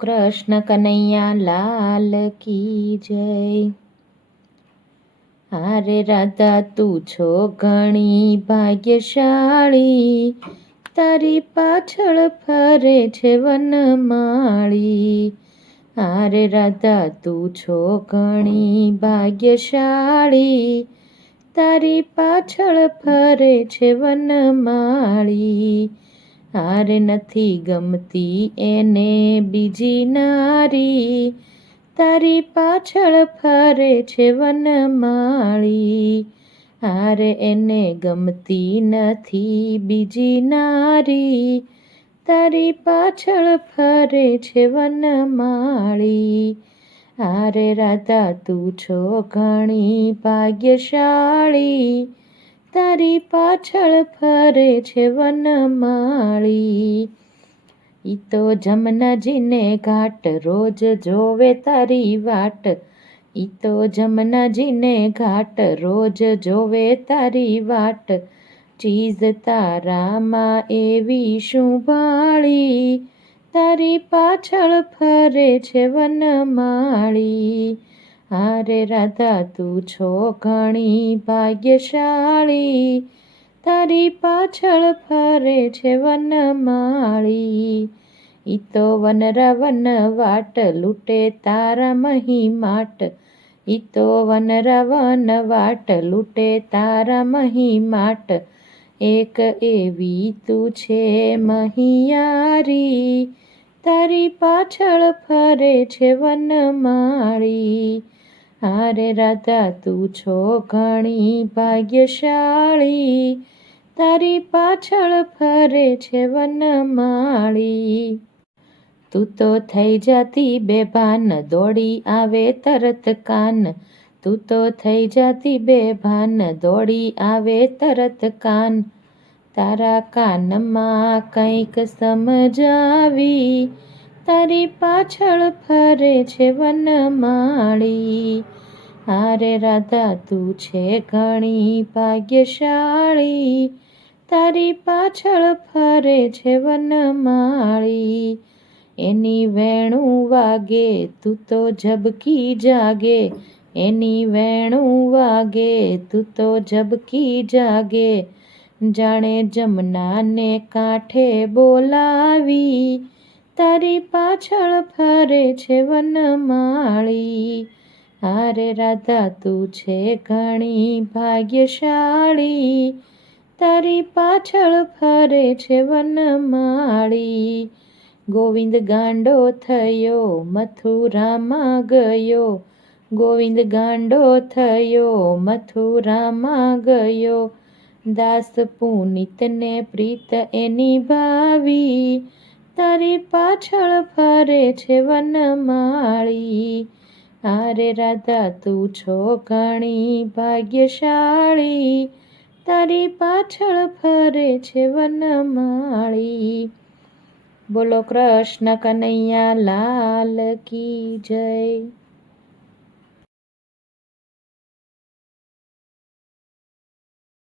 કૃષ્ણ કનૈયા લાલ કી જય. હારે રાધા તું છો ઘણી ભાગ્યશાળી, તારી પાછળ ફરે છે વનમાળી. હારે રાધા તું છો ઘણી ભાગ્યશાળી, તારી પાછળ ફરે છે વનમાળી. હારે નથી ગમતી એને બીજી નારી, તારી પાછળ ફરે છે વનમાળી. હારે એને ગમતી નથી બીજી નારી, તારી પાછળ ફરે છે વનમાળી. હારે રાધા તું છો ઘણી ભાગ્યશાળી, તારી પાછળ ફરે છે વનમાળી. ઈ તો જમનાજીને ઘાટ રોજ જોવે તારી વાટ, ઈ તો જમનાજીને ઘાટ રોજ જોવે તારી વાટ. ચીઝ તારામાં એવી શું ભાળી, તારી પાછળ ફરે છે વનમાળી. હારે રાધા તું છો ઘણી ભાગ્યશાળી, તારી પાછળ ફરે છે વનમાળી. ઈ તો વનરાવન વાટ લૂટે તારા મહીમાટ, ઈ તો વનરાવન વાટ લૂટે તારા મહીમાટ. એક એવી તું છે મહિયારી, તારી પાછળ ફરે છે વનમાળી. હારે રાધા તું છો ઘણી ભાગ્યશાળી, તારી પાછળ ફરે છે વનમાળી. તું તો થઈ જાતી બેભાન દોડી આવે તરત કાન, તું તો થઈ જાતી બેભાન દોડી આવે તરત કાન. તારા કાનમાં કંઈક સમજાવી, તારી પાછળ ફરે છે વનમાળી. હારે રાધા તું છે ઘણી ભાગ્યશાળી, તારી પાછળ ફરે છે વનમાળી. એની વેણું વાગે તું તો ઝબકી જાગે, એની વેણું વાગે તું તો ઝબકી જાગે. જાણે જમનાને કાંઠે બોલાવી, તારી પાછળ ફરે છે વનમાળી. હારે રાધા તું છે ઘણી ભાગ્યશાળી, તારી પાછળ ફરે છે વનમાળી. ગોવિંદ ગાંડો થયો મથુરામાં ગયો, ગોવિંદ ગાંડો થયો મથુરામાં ગયો. દાસ પુનિતને પ્રીત એની ભાવી, તારી પાછળ ફરે છે વનમાળી. હારે રાધા તું છો ઘણી ભાગ્યશાળી, તારી પાછળ ફરે છે વનમાળી. બોલો કૃષ્ણ કનૈયા લાલ કી જય.